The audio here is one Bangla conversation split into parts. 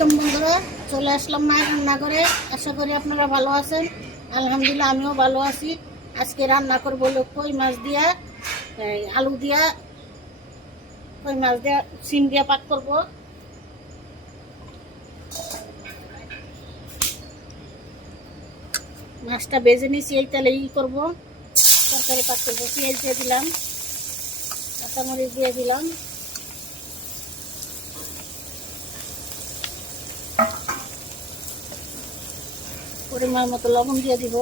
আলাইকুম বন্ধুরা, চলে আসলাম মায়ের রান্না করে আশা করি আপনারা ভালো আছেন। আলহামদুলিল্লাহ, আমিও ভালো আছি। আজকে রান্না করব কই মাছ দিয়া আলু দিয়া, কই মাছ দিয়া, সিম দিয়া পাক করব। মাছটা বেজে নিয়েছি, এই তেলে ই করব। তরকারি পাক করব, পেঁয়াজ দিয়ে দিলাম, কাঁচামরিচ দিয়ে দিলাম। পরিমাণ মতো লবণ দিয়ে দিব।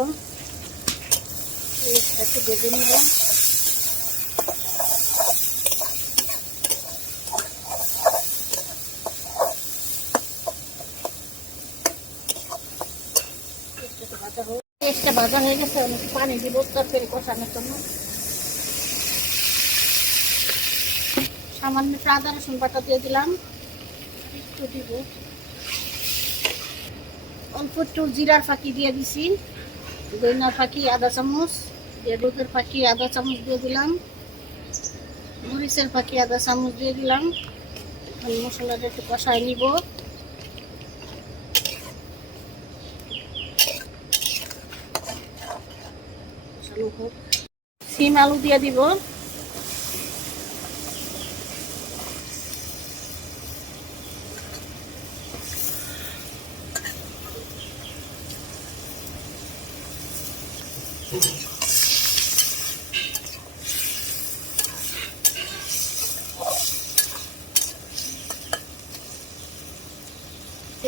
একটু ভেজে নিব। পেঁয়াজটা ভাজা হয়ে গেছে পানি দিব তরকারি কষানোর জন্য। সামান্য আদা রসুন বাটা দিয়ে দিলাম। একটু দিব। অল্প একটু জিরার ফাঁকি দিয়ে দিছি। দইনার ফাঁকি আধা চামচ দুধের ফাঁকি আধা চামচ দিয়ে দিলাম। মরিচের ফাঁকি আধা চামচ দিয়ে দিলাম। এখন মশলাটা একটু কষায় নিব। সিম আলু দিয়ে দিব।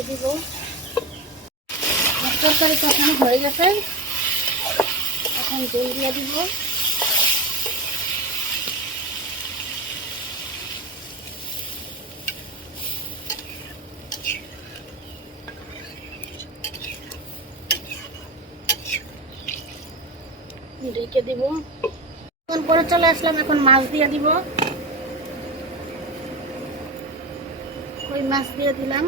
দিব তরকারি কষানো হয়ে গেছে। এখন জল দিয়ে দিব। ঢেকে দিব। এখন পরে চলে আসলাম, এখন মাছ দিয়ে দিব। ওই মাছ দিয়ে দিলাম।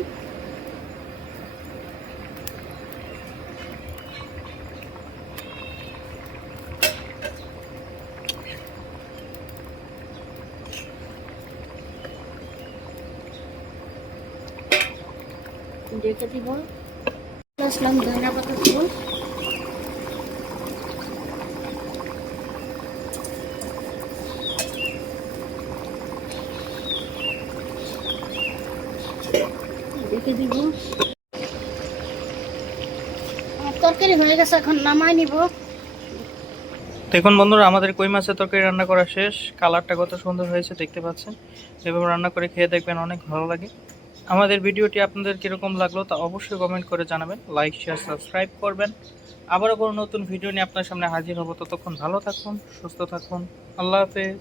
রেখে দিব। আসলাম ধনিয়া পাতা রেখে দিব। তরকারি হয়ে গেছে, এখন নামাই নিব। দেখুন বন্ধুরা, আমাদের কই মাছের তরকারি রান্না করা শেষ। কালারটা কত সুন্দর হয়েছে, দেখতে পাচ্ছেন। এভাবে রান্না করে খেয়ে দেখবেন অনেক ভালো লাগে। আমাদের ভিডিওটি আপনাদের কীরকম লাগল তা অবশ্যই কমেন্ট করে জানাবেন। লাইক শেয়ার সাবস্ক্রাইব করবেন। আবারও কোনো নতুন ভিডিও নিয়ে আপনার সামনে হাজির হব। ততক্ষণ ভালো থাকুন, সুস্থ থাকুন। আল্লাহ হাফেজ।